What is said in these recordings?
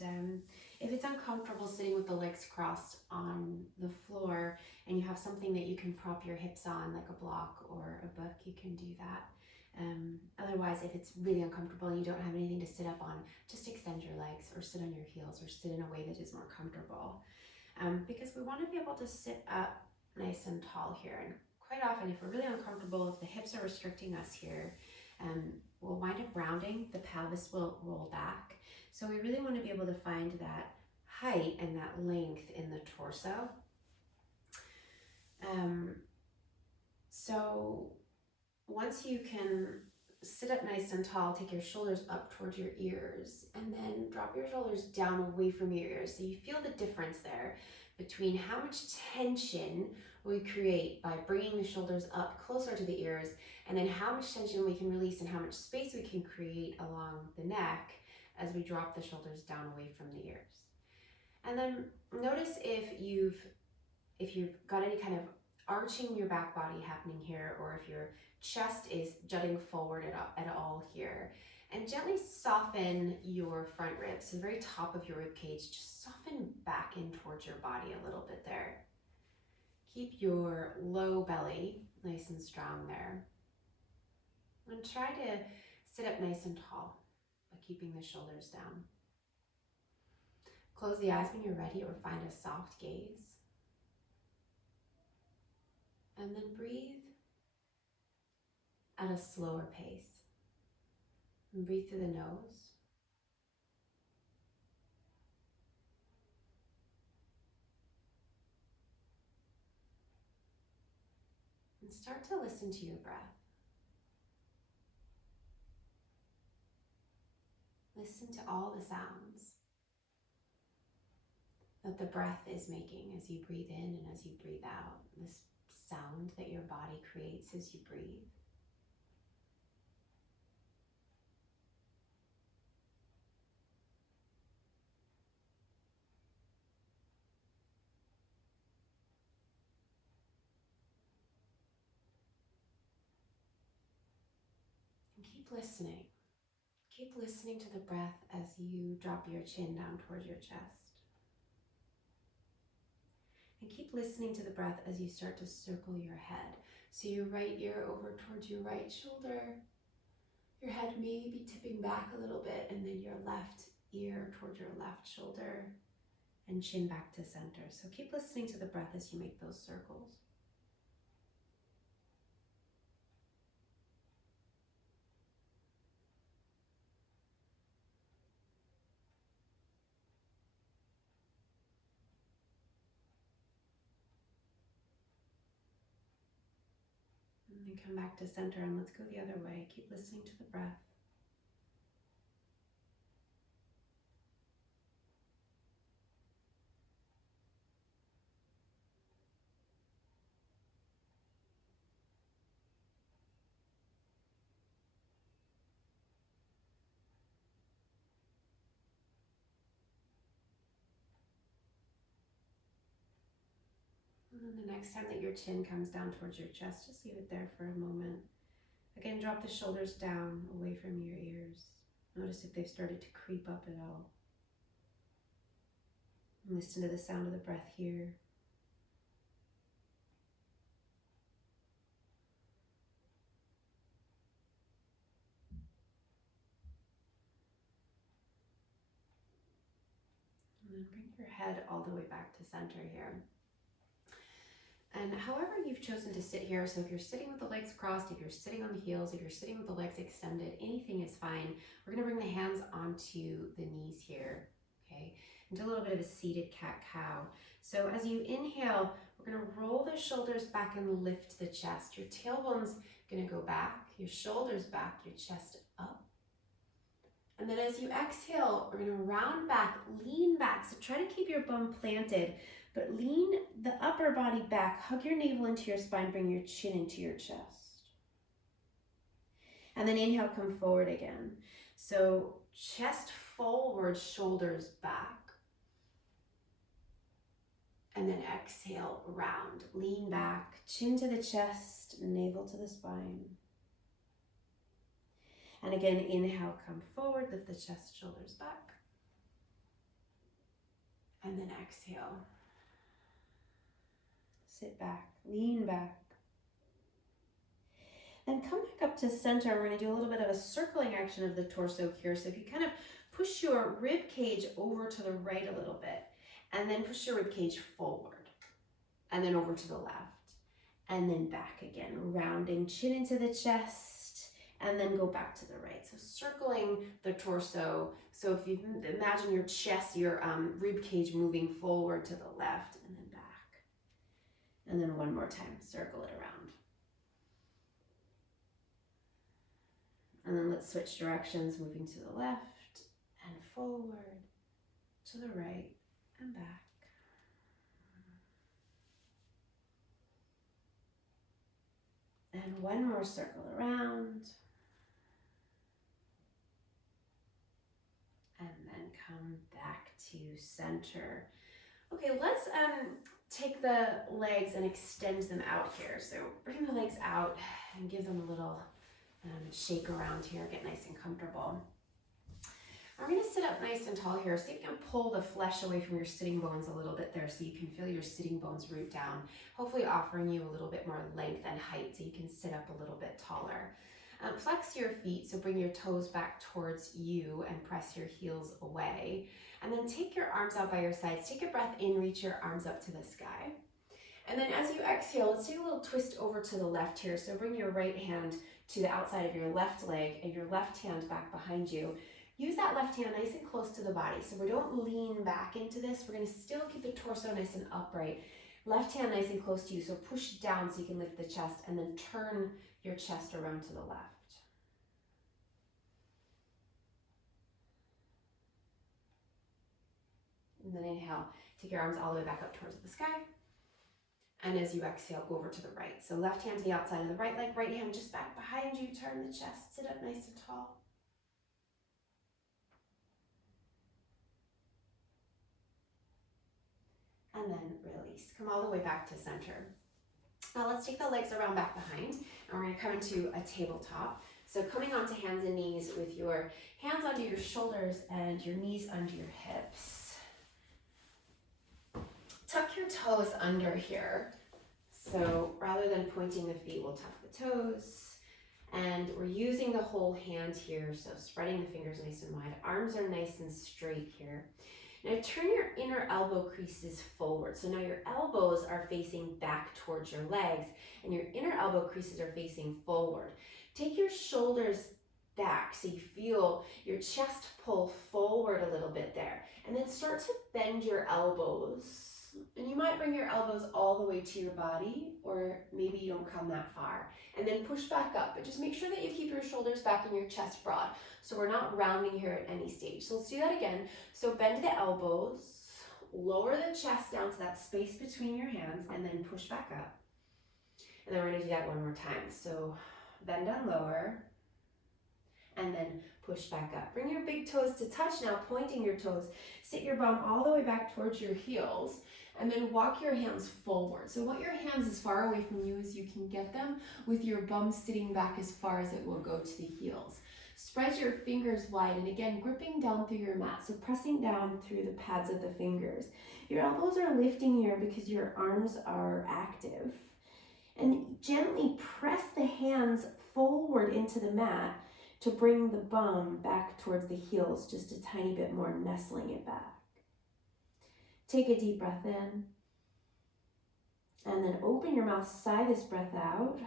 And if it's uncomfortable sitting with the legs crossed on the floor and you have something that you can prop your hips on, like a block or a book, you can do that. Otherwise, if it's really uncomfortable and you don't have anything to sit up on, just extend your legs or sit on your heels or sit in a way that is more comfortable. Because we want to be able to sit up nice and tall here. And quite often, if we're really uncomfortable, if the hips are restricting us here, we'll wind up rounding, the pelvis will roll back. So we really want to be able to find that height and that length in the torso. So once you can sit up nice and tall, take your shoulders up towards your ears and then drop your shoulders down away from your ears. So you feel the difference there between how much tension we create by bringing the shoulders up closer to the ears, and then how much tension we can release and how much space we can create along the neck as we drop the shoulders down away from the ears. And then notice if you've got any kind of arching your back body happening here, or if your chest is jutting forward at all here. And gently soften your front ribs, so the very top of your rib cage, just soften back in towards your body a little bit there. Keep your low belly nice and strong there. And try to sit up nice and tall by keeping the shoulders down. Close the eyes when you're ready, or find a soft gaze. And then breathe at a slower pace. And breathe through the nose. And start to listen to your breath. Listen to all the sounds that the breath is making as you breathe in and as you breathe out. This sound that your body creates as you breathe. And keep listening. Keep listening to the breath as you drop your chin down towards your chest. And keep listening to the breath as you start to circle your head. So your right ear over towards your right shoulder. Your head may be tipping back a little bit, and then your left ear towards your left shoulder, and chin back to center. So keep listening to the breath as you make those circles. And then come back to center, and let's go the other way. Keep listening to the breath. And then the next time that your chin comes down towards your chest, just leave it there for a moment. Again, drop the shoulders down away from your ears. Notice if they've started to creep up at all. And listen to the sound of the breath here. And then bring your head all the way back to center here. And however you've chosen to sit here, so if you're sitting with the legs crossed, if you're sitting on the heels, if you're sitting with the legs extended, anything is fine. We're gonna bring the hands onto the knees here, okay? And do a little bit of a seated cat-cow. So as you inhale, we're gonna roll the shoulders back and lift the chest. Your tailbone's gonna go back, your shoulders back, your chest up. And then as you exhale, we're gonna round back, lean back. So try to keep your bum planted, but lean the upper body back, hug your navel into your spine, bring your chin into your chest. And then inhale, come forward again. So chest forward, shoulders back. And then exhale, round, lean back, chin to the chest, navel to the spine. And again, inhale, come forward, lift the chest, shoulders back. And then exhale. Sit back, lean back. Then come back up to center. We're going to do a little bit of a circling action of the torso here. So if you kind of push your rib cage over to the right a little bit, and then push your rib cage forward, and then over to the left, and then back again, rounding chin into the chest, and then go back to the right. So circling the torso. So if you imagine your chest, your rib cage moving forward to the left, and then back. And then one more time, circle it around. And then let's switch directions, moving to the left and forward, to the right and back. And one more circle around. And then come back to center. Okay, let's take the legs and extend them out here. So bring the legs out and give them a little shake around here, get nice and comfortable. I'm gonna sit up nice and tall here. See if you can pull the flesh away from your sitting bones a little bit there so you can feel your sitting bones root down, hopefully offering you a little bit more length and height so you can sit up a little bit taller. Flex your feet, so bring your toes back towards you and press your heels away. And then take your arms out by your sides. Take a breath in, reach your arms up to the sky. And then as you exhale, let's take a little twist over to the left here. So bring your right hand to the outside of your left leg and your left hand back behind you. Use that left hand nice and close to the body. So we don't lean back into this. We're gonna still keep the torso nice and upright. Left hand nice and close to you. So push down so you can lift the chest and then turn your chest around to the left. And then inhale, take your arms all the way back up towards the sky. And as you exhale, go over to the right. So left hand to the outside of the right leg, right hand just back behind you, turn the chest, sit up nice and tall. And then release, come all the way back to center. Now let's take the legs around back behind, and we're gonna come into a tabletop. So coming onto hands and knees with your hands under your shoulders and your knees under your hips. Tuck your toes under here. So rather than pointing the feet, we'll tuck the toes. And we're using the whole hand here, so spreading the fingers nice and wide. Arms are nice and straight here. Now turn your inner elbow creases forward. So now your elbows are facing back towards your legs and your inner elbow creases are facing forward. Take your shoulders back so you feel your chest pull forward a little bit there. And then start to bend your elbows. And you might bring your elbows all the way to your body, or maybe you don't come that far. And then push back up, but just make sure that you keep your shoulders back and your chest broad. So we're not rounding here at any stage. So let's do that again. So bend the elbows, lower the chest down to that space between your hands, and then push back up. And then we're gonna do that one more time. So bend and lower, and then push back up. Bring your big toes to touch now, pointing your toes. Sit your bum all the way back towards your heels, and then walk your hands forward. So want your hands as far away from you as you can get them, with your bum sitting back as far as it will go to the heels. Spread your fingers wide, and again, gripping down through your mat. So pressing down through the pads of the fingers. Your elbows are lifting here because your arms are active. And gently press the hands forward into the mat to bring the bum back towards the heels, just a tiny bit more, nestling it back. Take a deep breath in, and then open your mouth, sigh this breath out.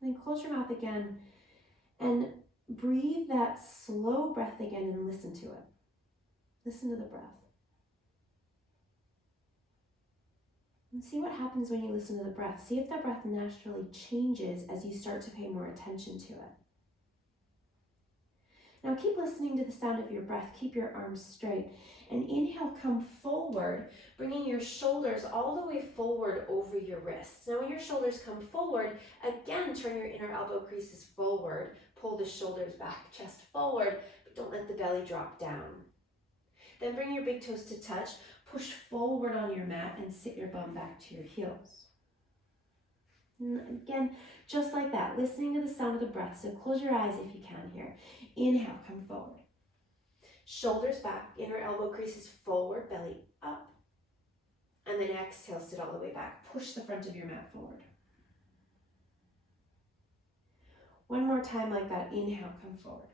Then close your mouth again, and breathe that slow breath again and listen to it. Listen to the breath. And see what happens when you listen to the breath. See if the breath naturally changes as you start to pay more attention to it. Now keep listening to the sound of your breath. Keep your arms straight. And inhale, come forward, bringing your shoulders all the way forward over your wrists. Now when your shoulders come forward, again, turn your inner elbow creases forward. Pull the shoulders back, chest forward, but don't let the belly drop down. Then bring your big toes to touch. Push forward on your mat and sit your bum back to your heels. And again, just like that, listening to the sound of the breath. So close your eyes if you can here. Inhale, come forward. Shoulders back, inner elbow creases forward, belly up. And then exhale, sit all the way back. Push the front of your mat forward. One more time like that. Inhale, come forward.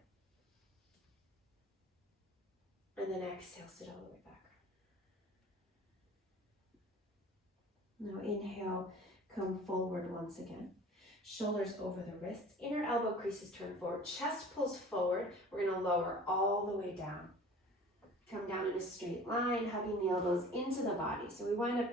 And then exhale, sit all the way back. Now inhale, come forward once again. Shoulders over the wrists. Inner elbow creases turn forward. Chest pulls forward. We're going to lower all the way down. Come down in a straight line, hugging the elbows into the body. So we wind up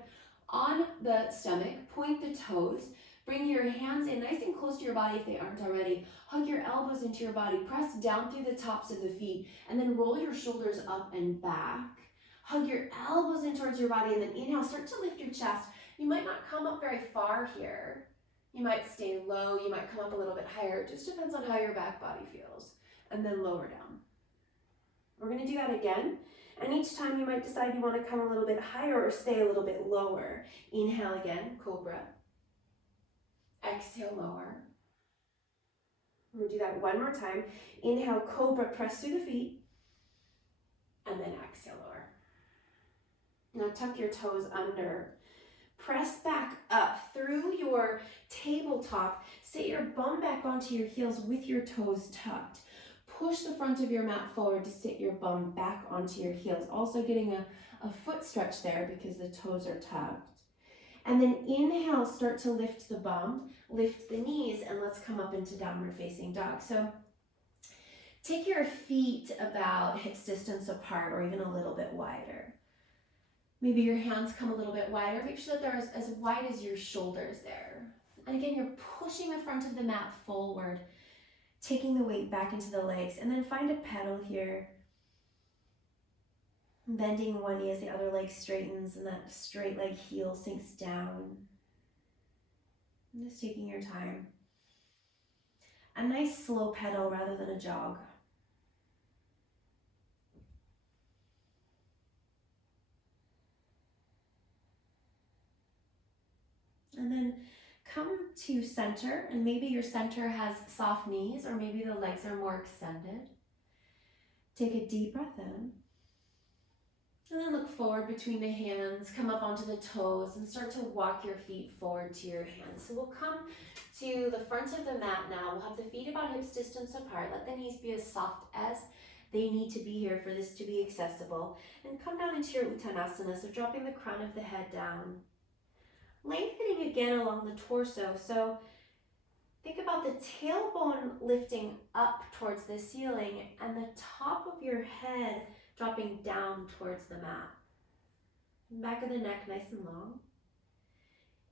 on the stomach, point the toes, bring your hands in nice and close to your body if they aren't already. Hug your elbows into your body, press down through the tops of the feet, and then roll your shoulders up and back. Hug your elbows in towards your body, and then inhale, start to lift your chest. You might not come up very far here. You might stay low, you might come up a little bit higher. It just depends on how your back body feels. And then lower down. We're going to do that again. And each time you might decide you want to come a little bit higher or stay a little bit lower. Inhale again, cobra. Exhale, lower. We'll do that one more time. Inhale, cobra, press through the feet. And then exhale, lower. Now tuck your toes under. Press back up through your tabletop. Sit your bum back onto your heels with your toes tucked. Push the front of your mat forward to sit your bum back onto your heels. Also getting a foot stretch there because the toes are tucked. And then inhale, start to lift the bum, lift the knees, and let's come up into downward facing dog. So take your feet about hips distance apart or even a little bit wider. Maybe your hands come a little bit wider. Make sure that they're as wide as your shoulders there. And again, you're pushing the front of the mat forward, taking the weight back into the legs, and then find a pedal here. Bending one knee as the other leg straightens and that straight leg heel sinks down. And just taking your time. A nice slow pedal rather than a jog. And then come to center, and maybe your center has soft knees or maybe the legs are more extended. Take a deep breath in. And then look forward between the hands, come up onto the toes and start to walk your feet forward to your hands. So we'll come to the front of the mat now. We'll have the feet about hips distance apart. Let the knees be as soft as they need to be here for this to be accessible. And come down into your Uttanasana, so dropping the crown of the head down. Lengthening again along the torso. So think about the tailbone lifting up towards the ceiling and the top of your head dropping down towards the mat. Back of the neck nice and long.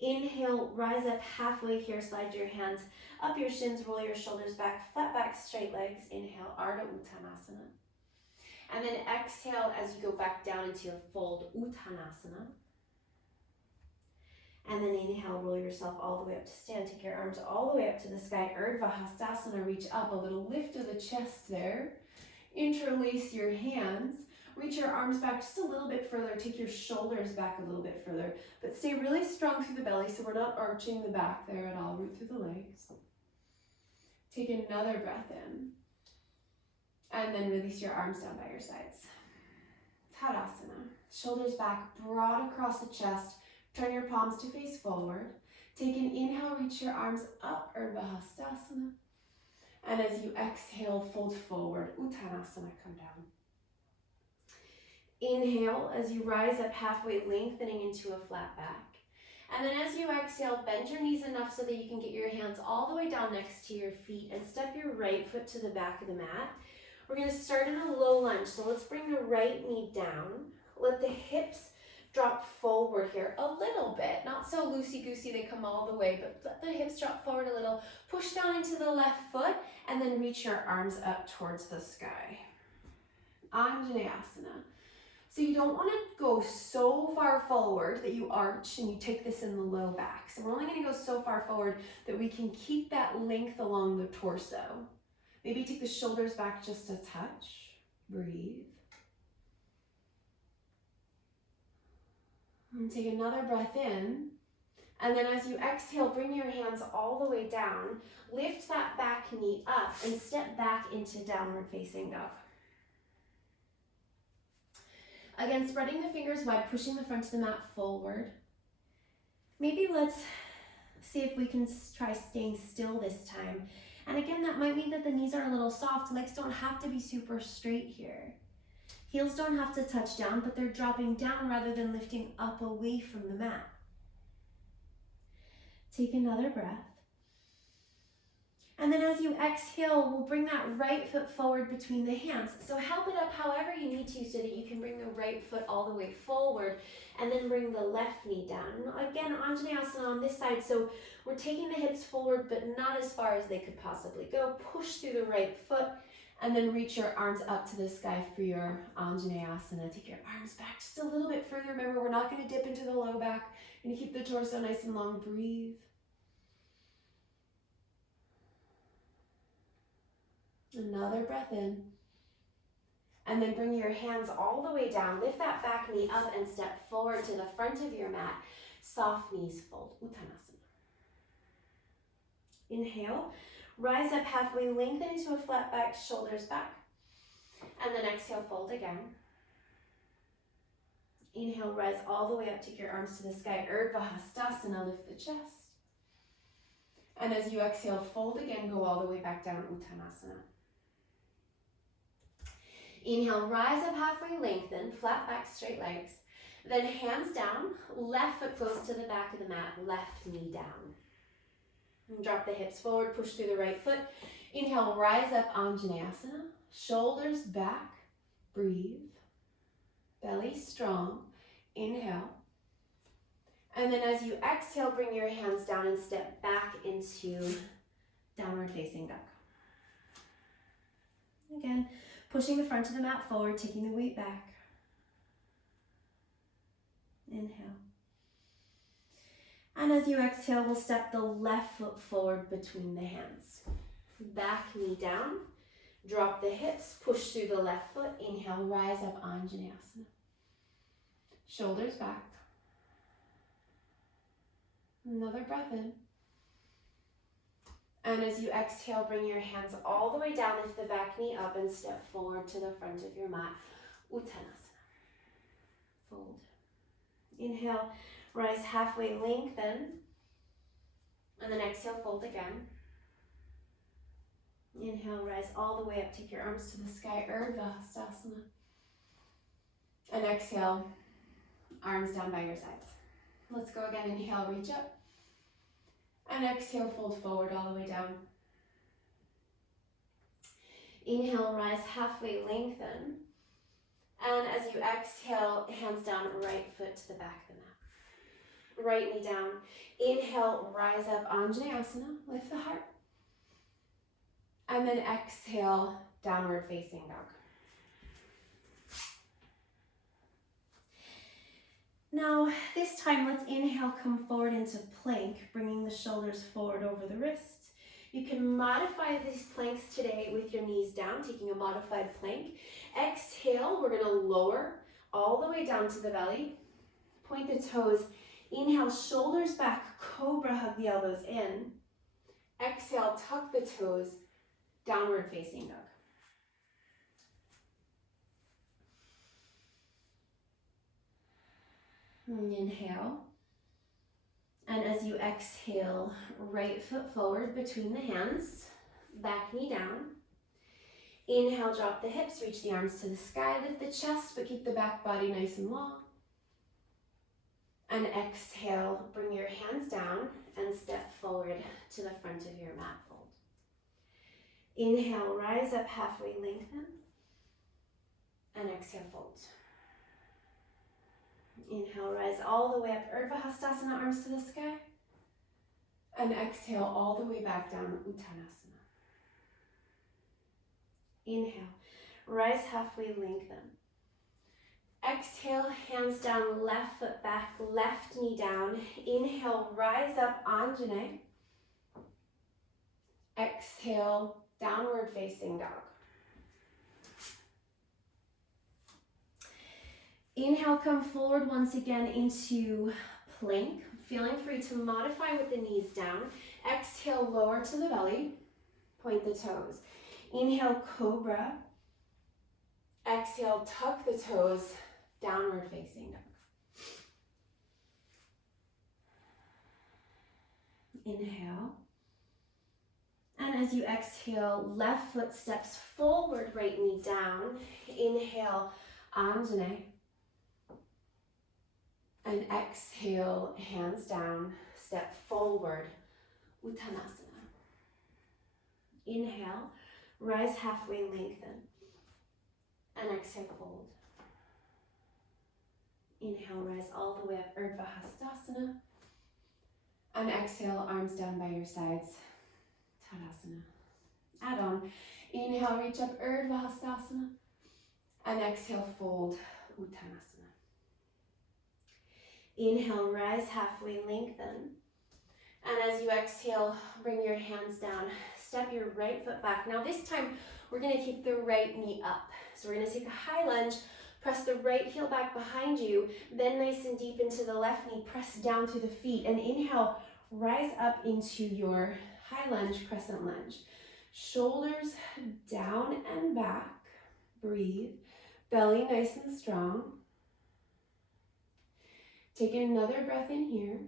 Inhale, rise up halfway here, slide your hands up your shins, roll your shoulders back, flat back, straight legs. Inhale, Ardha Uttanasana. And then exhale as you go back down into your fold Uttanasana. And then inhale, roll yourself all the way up to stand. Take your arms all the way up to the sky. Urdhva Hastasana, reach up, a little lift of the chest there. Interlace your hands. Reach your arms back just a little bit further. Take your shoulders back a little bit further. But stay really strong through the belly so we're not arching the back there at all. Root through the legs. Take another breath in. And then release your arms down by your sides. Tadasana. Shoulders back, broad across the chest. Turn your palms to face forward. Take an inhale, reach your arms up, Urdhva Hastasana. And as you exhale, fold forward, Uttanasana, come down. Inhale, as you rise up halfway, lengthening into a flat back. And then as you exhale, bend your knees enough so that you can get your hands all the way down next to your feet and step your right foot to the back of the mat. We're going to start in a low lunge, so let's bring the right knee down. Let the hips drop forward here a little bit, not so loosey-goosey they come all the way, but let the hips drop forward a little. Push down into the left foot and then reach your arms up towards the sky. Anjaneyasana. So you don't want to go so far forward that you arch and you take this in the low back. So we're only going to go so far forward that we can keep that length along the torso. Maybe take the shoulders back just a touch. Breathe. And take another breath in. And then as you exhale, bring your hands all the way down. Lift that back knee up and step back into downward facing dog. Again, spreading the fingers wide, pushing the front of the mat forward. Maybe let's see if we can try staying still this time. And again, that might mean that the knees are a little soft. Legs don't have to be super straight here. Heels don't have to touch down, but they're dropping down rather than lifting up away from the mat. Take another breath. And then as you exhale, we'll bring that right foot forward between the hands. So help it up however you need to so that you can bring the right foot all the way forward and then bring the left knee down. Again, Anjaneyasana on this side. So we're taking the hips forward, but not as far as they could possibly go. Push through the right foot and then reach your arms up to the sky for your Anjaneyasana. Take your arms back just a little bit further. Remember, we're not going to dip into the low back. We're going to keep the torso nice and long. Breathe. Another breath in. And then bring your hands all the way down. Lift that back knee up and step forward to the front of your mat. Soft knees fold. Uttanasana. Inhale. Rise up halfway, lengthen into a flat back, shoulders back. And then exhale, fold again. Inhale, rise all the way up, take your arms to the sky. Urdhva Hastasana, lift the chest. And as you exhale, fold again, go all the way back down, Uttanasana. Inhale, rise up halfway, lengthen, flat back, straight legs. Then hands down, left foot close to the back of the mat, left knee down. And drop the hips forward, push through the right foot. Inhale, rise up, Anjaneyasana. Shoulders back, breathe. Belly strong, inhale. And then as you exhale, bring your hands down and step back into downward facing dog. Again, pushing the front of the mat forward, taking the weight back. Inhale. And as you exhale, we'll step the left foot forward between the hands. Back knee down, drop the hips, push through the left foot. Inhale, rise up, Anjaneyasana. Shoulders back. Another breath in. And as you exhale, bring your hands all the way down, lift the back knee up and step forward to the front of your mat. Uttanasana. Fold. Inhale, rise halfway, lengthen. And then exhale, fold again. Inhale, rise all the way up, take your arms to the sky, Urdhva Hastasana. And exhale, arms down by your sides. Let's go again, inhale, reach up. And exhale, fold forward all the way down. Inhale, rise halfway, lengthen. And as you exhale, hands down, right foot to the back of the mat. Right knee down. Inhale, rise up, Anjaneyasana, lift the heart. And then exhale, downward facing dog. Now, this time, let's inhale, come forward into plank, bringing the shoulders forward over the wrists. You can modify these planks today with your knees down, taking a modified plank. Exhale, we're gonna lower all the way down to the belly. Point the toes. Inhale, shoulders back, cobra, hug the elbows in. Exhale, tuck the toes, downward facing dog. Inhale. And as you exhale, right foot forward between the hands, back knee down. Inhale, drop the hips, reach the arms to the sky, lift the chest, but keep the back body nice and long. And exhale, bring your hands down and step forward to the front of your mat fold. Inhale, rise up halfway, lengthen. And exhale, fold. Inhale, rise all the way up, Urdhva Hastasana, arms to the sky. And exhale all the way back down, Uttanasana. Inhale, rise halfway, lengthen. Exhale, hands down, left foot back, left knee down. Inhale, rise up, Anjane. Exhale, downward facing dog. Inhale, come forward once again into plank. Feeling free to modify with the knees down. Exhale, lower to the belly. Point the toes. Inhale, cobra. Exhale, tuck the toes, Downward facing dog. Inhale. And as you exhale, left foot steps forward, right knee down. Inhale, Anjane. And exhale, hands down, step forward, Uttanasana. Inhale, rise halfway, lengthen. And exhale, fold. Inhale, rise all the way up, Urdhva Hastasana. And exhale, arms down by your sides, Tadasana. Add on. Inhale, reach up, Urdhva Hastasana. And exhale, fold, Uttanasana. Inhale, rise halfway, lengthen. And as you exhale, bring your hands down. Step your right foot back. Now this time, we're gonna keep the right knee up. So we're gonna take a high lunge, press the right heel back behind you, bend nice and deep into the left knee, press down through the feet, and inhale, rise up into your high lunge, crescent lunge. Shoulders down and back, breathe. Belly nice and strong. Take another breath in here.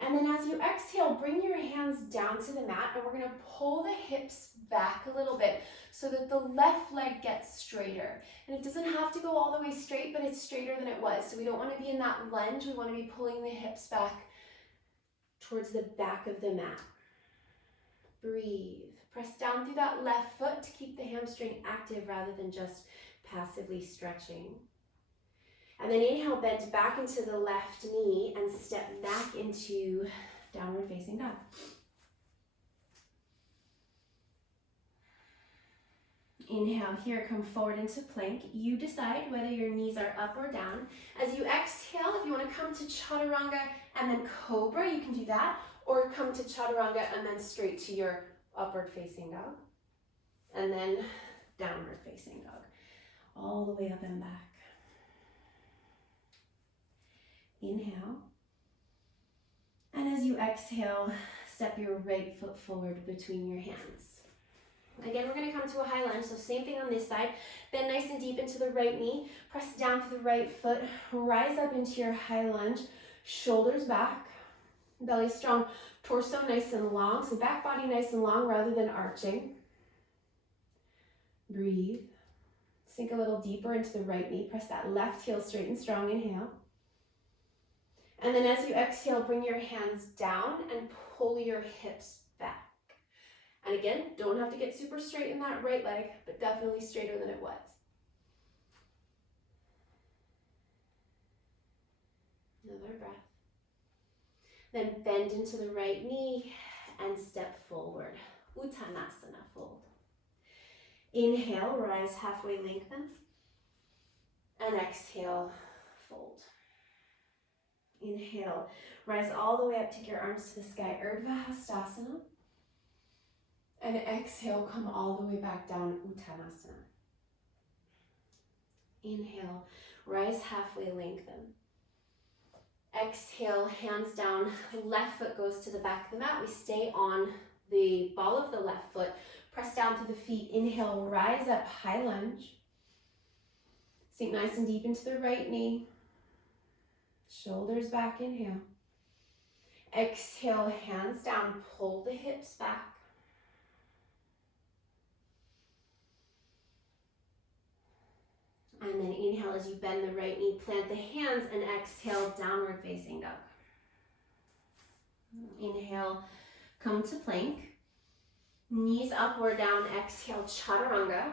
And then as you exhale, bring your hands down to the mat, and we're gonna pull the hips back a little bit so that the left leg gets straighter. And it doesn't have to go all the way straight, but it's straighter than it was. So we don't wanna be in that lunge, we wanna be pulling the hips back towards the back of the mat. Breathe. Press down through that left foot to keep the hamstring active rather than just passively stretching. And then inhale, bend back into the left knee and step back into downward facing dog. Inhale here, come forward into plank. You decide whether your knees are up or down. As you exhale, if you want to come to chaturanga and then cobra, you can do that. Or come to chaturanga and then straight to your upward facing dog. And then downward facing dog. All the way up and back. Inhale. And as you exhale, step your right foot forward between your hands. Again, we're going to come to a high lunge, so same thing on this side. Bend nice and deep into the right knee. Press down to the right foot. Rise up into your high lunge. Shoulders back. Belly strong. Torso nice and long, so back body nice and long rather than arching. Breathe. Sink a little deeper into the right knee. Press that left heel straight and strong. Inhale. And then as you exhale, bring your hands down and pull your hips back. And again, don't have to get super straight in that right leg, but definitely straighter than it was. Another breath. Then bend into the right knee and step forward. Uttanasana, fold. Inhale, rise halfway, lengthen. And exhale, fold. Inhale, rise all the way up, take your arms to the sky, Urdhva Hastasana. And exhale, come all the way back down, Uttanasana. Inhale, rise halfway, lengthen. Exhale, hands down, left foot goes to the back of the mat. We stay on the ball of the left foot, press down to the feet. Inhale, rise up, high lunge. Sink nice and deep into the right knee. Shoulders back, inhale. Exhale, hands down, pull the hips back. And then inhale as you bend the right knee, plant the hands, and exhale, downward facing dog. Inhale, come to plank. Knees up or down, exhale, chaturanga.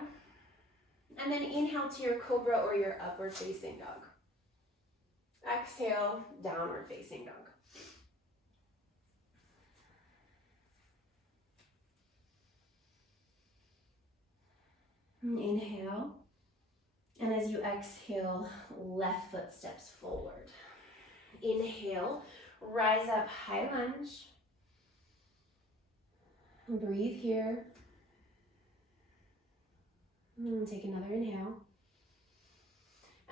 And then inhale to your cobra or your upward facing dog. Exhale, downward facing dog. Inhale. And as you exhale, left foot steps forward. Inhale, rise up, high lunge. Breathe here. Take another inhale.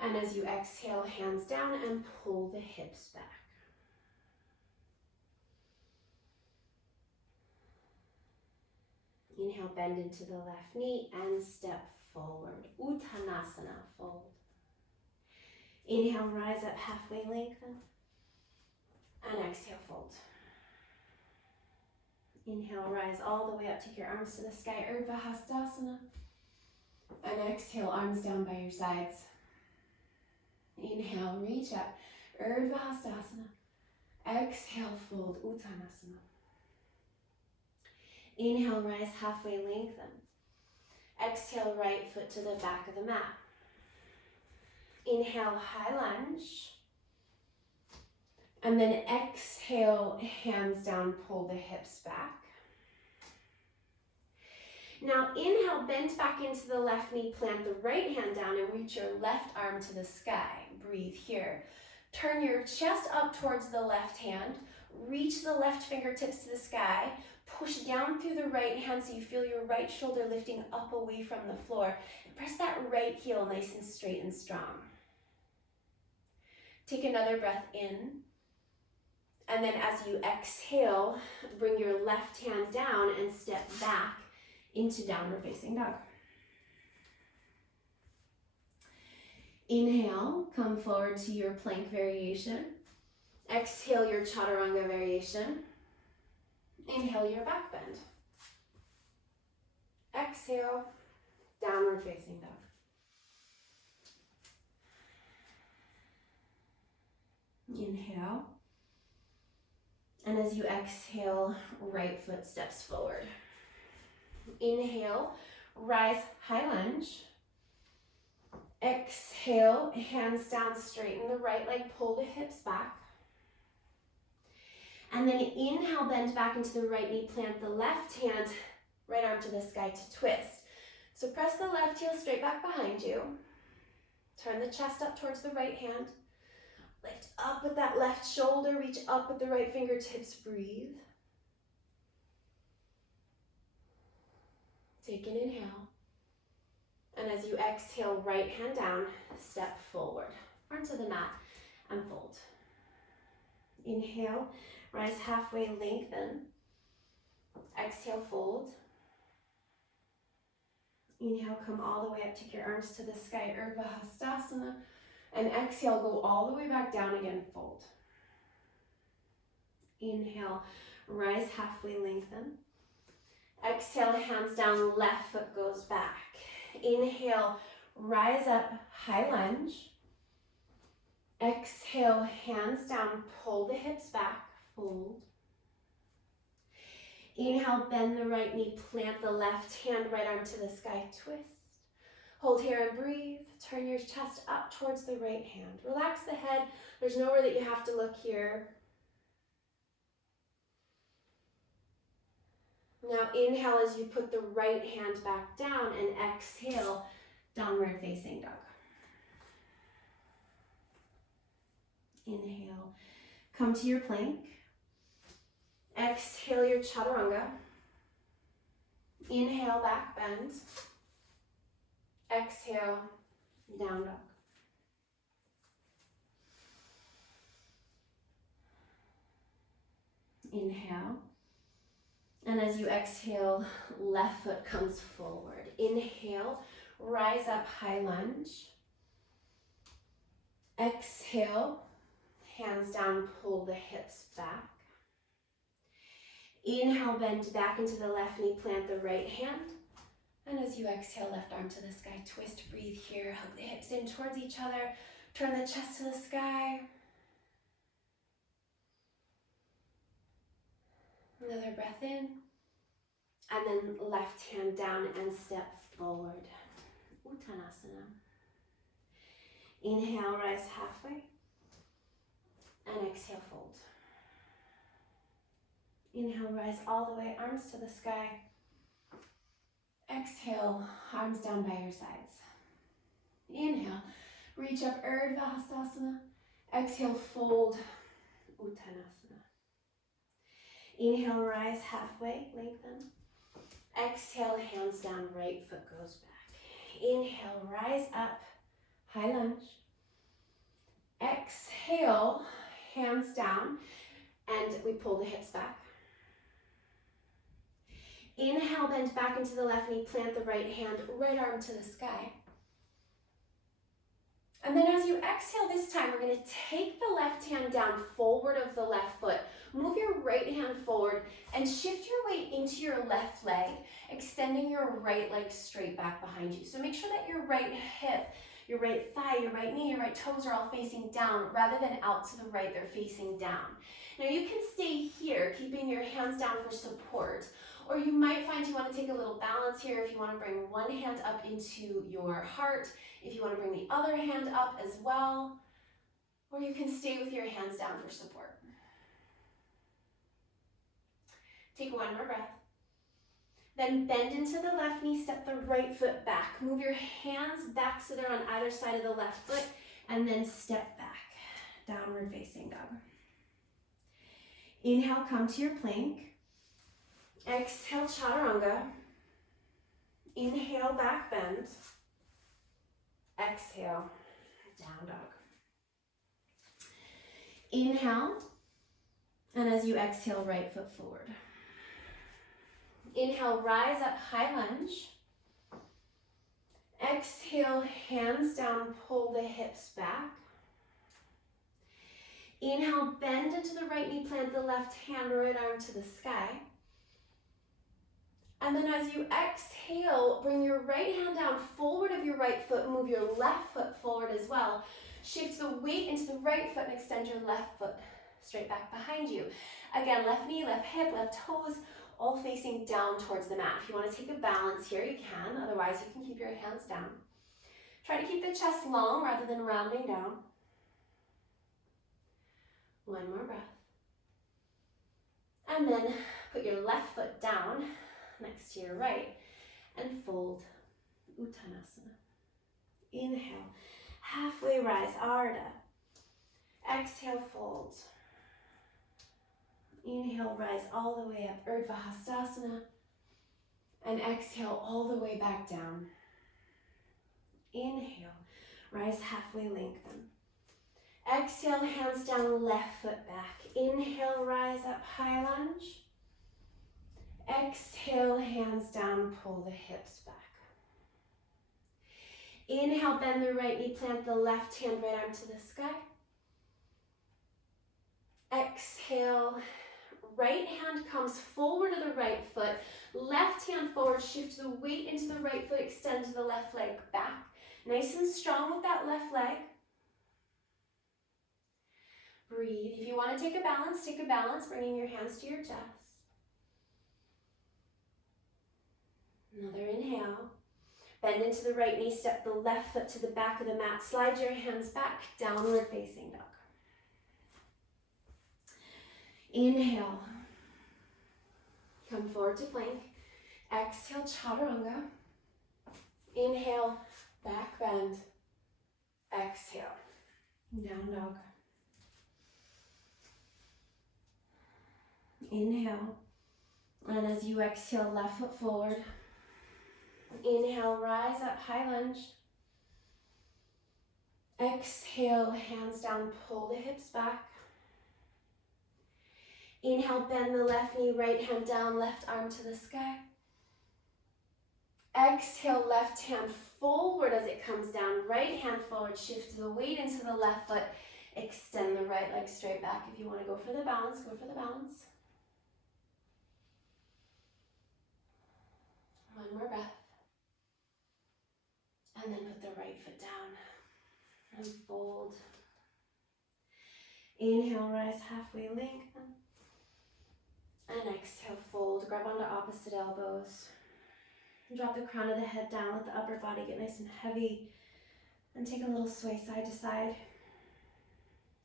And as you exhale, hands down and pull the hips back. Inhale, bend into the left knee and step forward. Uttanasana, fold. Inhale, rise up, halfway lengthen. And exhale, fold. Inhale, rise all the way up, take your arms to the sky, Urdhva Hastasana. And exhale, arms down by your sides. Inhale, reach up, Urdhva Hastasana. Exhale, fold, Uttanasana. Inhale, rise halfway, lengthen. Exhale, right foot to the back of the mat. Inhale, high lunge. And then exhale, hands down, pull the hips back. Now inhale, bend back into the left knee, plant the right hand down and reach your left arm to the sky. Breathe here. Turn your chest up towards the left hand. Reach the left fingertips to the sky. Push down through the right hand so you feel your right shoulder lifting up away from the floor. Press that right heel nice and straight and strong. Take another breath in. And then as you exhale, bring your left hand down and step back into downward facing dog. Inhale, come forward to your plank variation. Exhale your chaturanga variation. Inhale your back bend. Exhale, downward facing dog. Inhale. And as you exhale, right foot steps forward. Inhale, rise, high lunge. Exhale, hands down, straighten the right leg, pull the hips back. And then inhale, bend back into the right knee, plant the left hand, right arm to the sky to twist. So press the left heel straight back behind you. Turn the chest up towards the right hand. Lift up with that left shoulder, reach up with the right fingertips, breathe. Take an inhale. And as you exhale, right hand down, step forward, onto the mat, and fold. Inhale, rise halfway, lengthen. Exhale, fold. Inhale, come all the way up, take your arms to the sky, Urdhva Hastasana. And exhale, go all the way back down again, fold. Inhale, rise halfway, lengthen. Exhale, hands down, left foot goes back. Inhale, rise up, high lunge. Exhale, hands down, pull the hips back, fold. Inhale, bend the right knee, plant the left hand, right arm to the sky, twist. Hold here and breathe. Turn your chest up towards the right hand. Relax the head. There's nowhere that you have to look here. Now inhale as you put the right hand back down and exhale, downward facing dog. Inhale, come to your plank. Exhale your chaturanga. Inhale, back bend. Exhale, down dog. Inhale. And as you exhale, left foot comes forward. Inhale, rise up, high lunge. Exhale, hands down, pull the hips back. Inhale, bend back into the left knee, plant the right hand. And as you exhale, left arm to the sky, twist, breathe here, hug the hips in towards each other, turn the chest to the sky. Another breath in, and then left hand down and step forward, Uttanasana. Inhale, rise halfway, and exhale, fold. Inhale, rise all the way, arms to the sky. Exhale, arms down by your sides. Inhale, reach up, Urdhva Hastasana. Exhale, fold, Uttanasana. Inhale, rise halfway, lengthen. Exhale, hands down, right foot goes back. Inhale, rise up, high lunge. Exhale, hands down, and we pull the hips back. Inhale, bend back into the left knee, plant the right hand, right arm to the sky. And then as you exhale this time, we're going to take the left hand down forward of the left foot. Move your right hand forward and shift your weight into your left leg, extending your right leg straight back behind you. So make sure that your right hip, your right thigh, your right knee, your right toes are all facing down rather than out to the right, they're facing down. Now you can stay here, keeping your hands down for support, or you might find you want to take a little balance here if you want to bring one hand up into your heart, if you want to bring the other hand up as well, or you can stay with your hands down for support. Take one more breath. Then bend into the left knee, step the right foot back. Move your hands back so they're on either side of the left foot, and then step back, downward facing dog. Inhale, come to your plank. Exhale, chaturanga. Inhale, back bend. Exhale, down dog. Inhale, and as you exhale, right foot forward. Inhale, rise up, high lunge. Exhale, hands down, pull the hips back. Inhale, bend into the right knee, plant the left hand, right arm to the sky. And then as you exhale, bring your right hand down forward of your right foot, move your left foot forward as well. Shift the weight into the right foot and extend your left foot straight back behind you. Again, left knee, left hip, left toes, all facing down towards the mat. If you want to take a balance here, you can. Otherwise, you can keep your hands down. Try to keep the chest long rather than rounding down. One more breath. And then put your left foot down next to your right and fold Uttanasana. Inhale, halfway rise, Ardha. Exhale, fold. Inhale, rise all the way up, Urdhva Hastasana. And exhale all the way back down. Inhale, rise halfway, lengthen. Exhale, hands down, left foot back. Inhale, rise up, high lunge. Exhale, hands down, pull the hips back. Inhale, bend the right knee, plant the left hand, right arm to the sky. Exhale, right hand comes forward to the right foot, left hand forward, shift the weight into the right foot, extend to the left leg back. Nice and strong with that left leg. Breathe. If you want to take a balance, bringing your hands to your chest. Another inhale. Bend into the right knee, step the left foot to the back of the mat, slide your hands back, downward facing dog. Inhale. Come forward to plank. Exhale, chaturanga. Inhale, back bend. Exhale, down dog. Inhale, and as you exhale, left foot forward. Inhale, rise up, high lunge. Exhale, hands down, pull the hips back. Inhale, bend the left knee, right hand down, left arm to the sky. Exhale, left hand forward as it comes down, right hand forward, shift the weight into the left foot, extend the right leg straight back. If you want to go for the balance, go for the balance. One more breath. And then put the right foot down and fold. Inhale, rise halfway, lengthen. And exhale, fold. Grab onto opposite elbows. Drop the crown of the head down. Let the upper body get nice and heavy. And take a little sway side to side.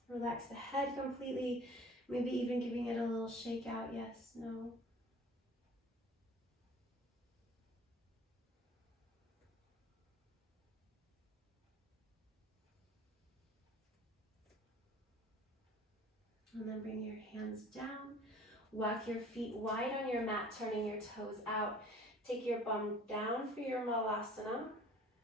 Relax the head completely. Maybe even giving it a little shake out. Yes, no. And then bring your hands down. Walk your feet wide on your mat, turning your toes out. Take your bum down for your Malasana.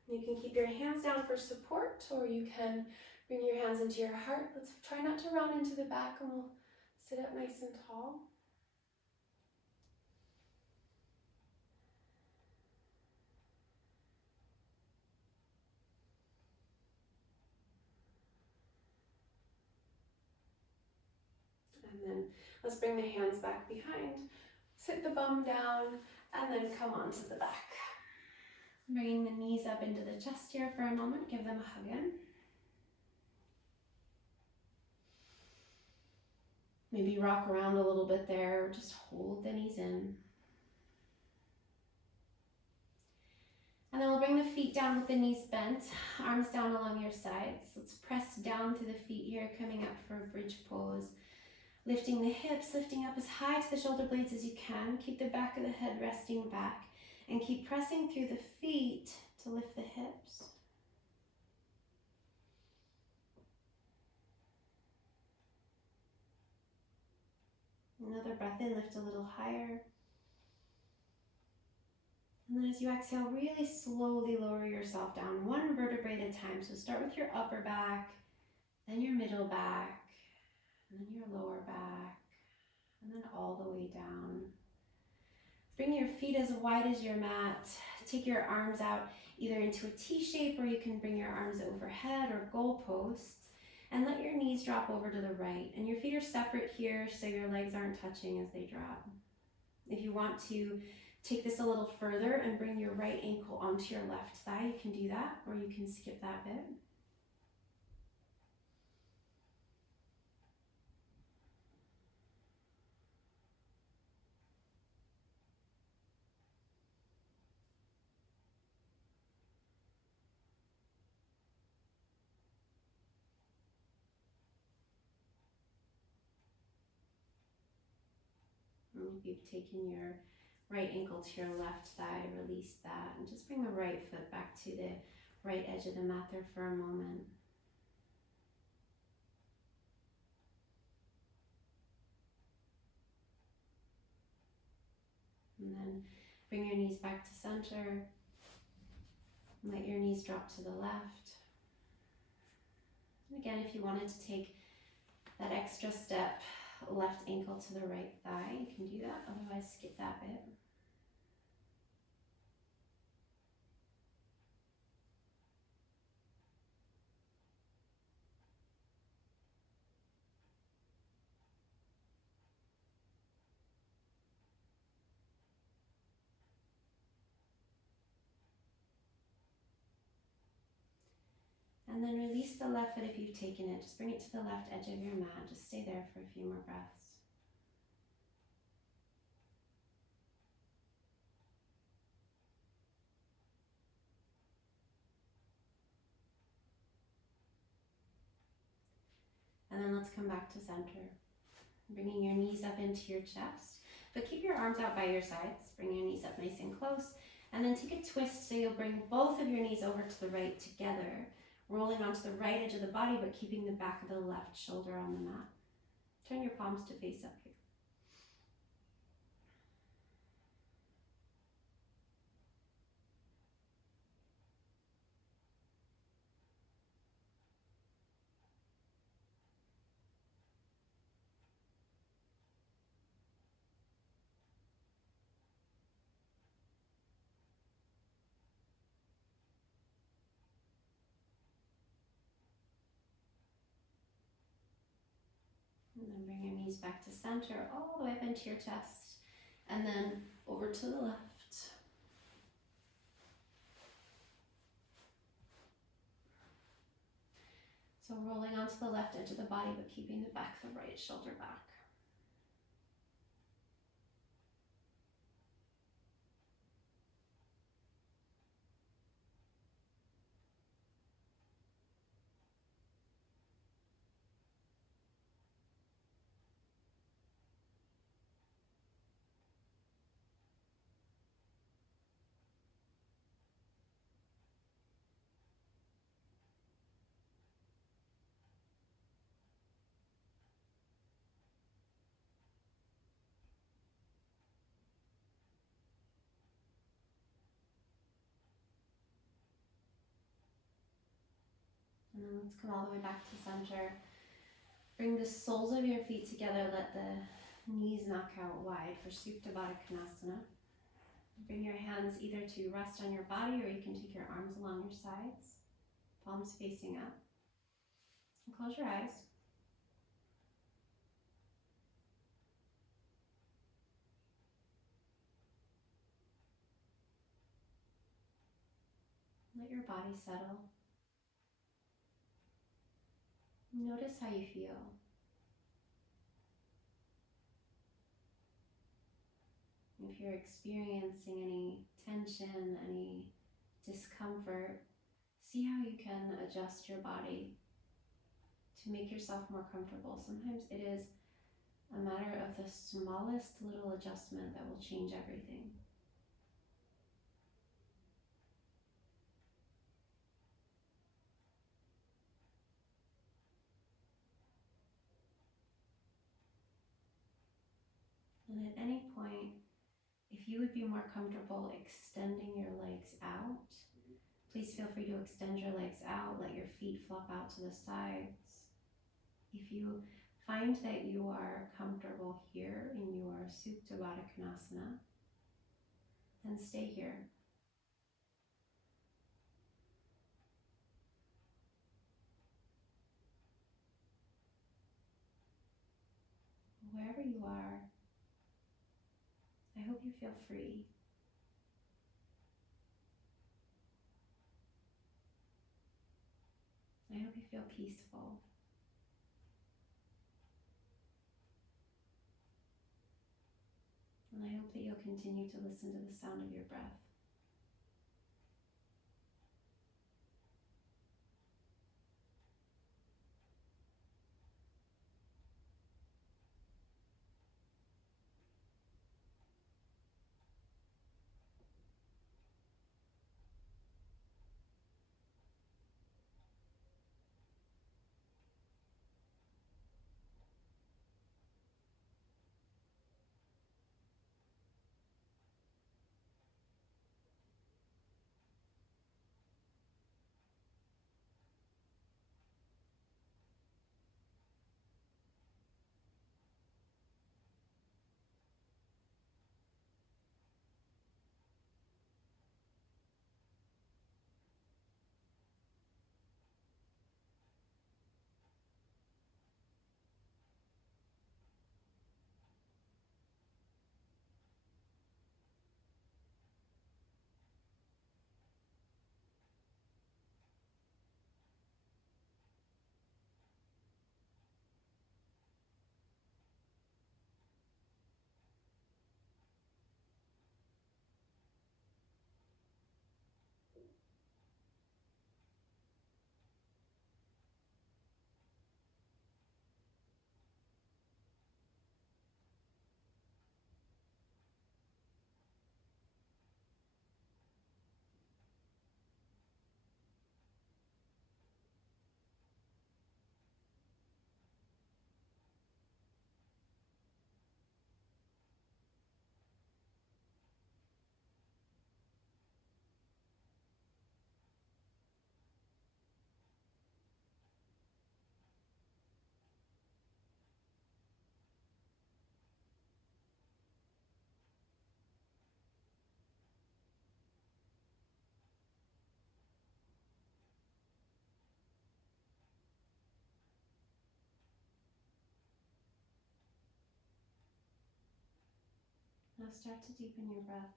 You can keep your hands down for support, or you can bring your hands into your heart. Let's try not to round into the back, and we'll sit up nice and tall. And then let's bring the hands back behind, sit the bum down, and then come onto the back. Bringing the knees up into the chest here for a moment, give them a hug in. Maybe rock around a little bit there, or just hold the knees in. And then we'll bring the feet down with the knees bent, arms down along your sides. Let's press down through the feet here, coming up for a bridge pose. Lifting the hips, lifting up as high to the shoulder blades as you can. Keep the back of the head resting back, and keep pressing through the feet to lift the hips. Another breath in, lift a little higher. And then as you exhale, really slowly lower yourself down, one vertebrae at a time. So start with your upper back, then your middle back, and then your lower back, and then all the way down. Bring your feet as wide as your mat. Take your arms out either into a T shape, or you can bring your arms overhead or goalposts. And let your knees drop over to the right. And your feet are separate here, so your legs aren't touching as they drop. If you want to take this a little further and bring your right ankle onto your left thigh, you can do that, or you can skip that bit. And if you've taken your right ankle to your left thigh, release that, and just bring the right foot back to the right edge of the mat there for a moment. And then bring your knees back to center. Let your knees drop to the left. And again, if you wanted to take that extra step, left ankle to the right thigh, you can do that. Otherwise, skip that bit. And then release the left foot if you've taken it. Just bring it to the left edge of your mat. Just stay there for a few more breaths. And then let's come back to center. Bringing your knees up into your chest, but keep your arms out by your sides. Bring your knees up nice and close, and then take a twist so you'll bring both of your knees over to the right together, rolling onto the right edge of the body, but keeping the back of the left shoulder on the mat. Turn your palms to face up here. And then bring your knees back to center, all the way up into your chest, and then over to the left. So rolling onto the left edge of the body, but keeping the back of the right shoulder back. And then let's come all the way back to center. Bring the soles of your feet together. Let the knees knock out wide for Supta Baddha Konasana. Bring your hands either to rest on your body, or you can take your arms along your sides, palms facing up. And close your eyes. Let your body settle. Notice how you feel. If you're experiencing any tension, any discomfort, see how you can adjust your body to make yourself more comfortable. Sometimes it is a matter of the smallest little adjustment that will change everything. And at any point, if you would be more comfortable extending your legs out, please feel free to extend your legs out, let your feet flop out to the sides. If you find that you are comfortable here in your Supta Baddha Konasana, then stay here. Wherever you are, I hope you feel free. I hope you feel peaceful. And I hope that you'll continue to listen to the sound of your breath. Now start to deepen your breath.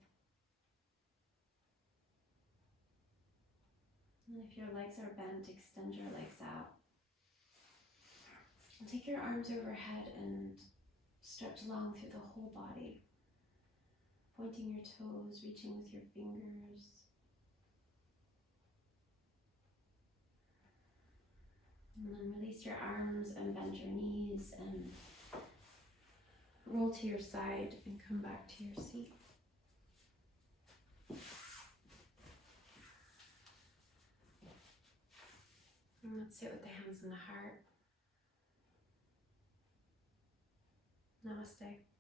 And if your legs are bent, extend your legs out. And take your arms overhead and stretch long through the whole body. Pointing your toes, reaching with your fingers. And then release your arms and bend your knees and roll to your side and come back to your seat. And let's sit with the hands in the heart. Namaste.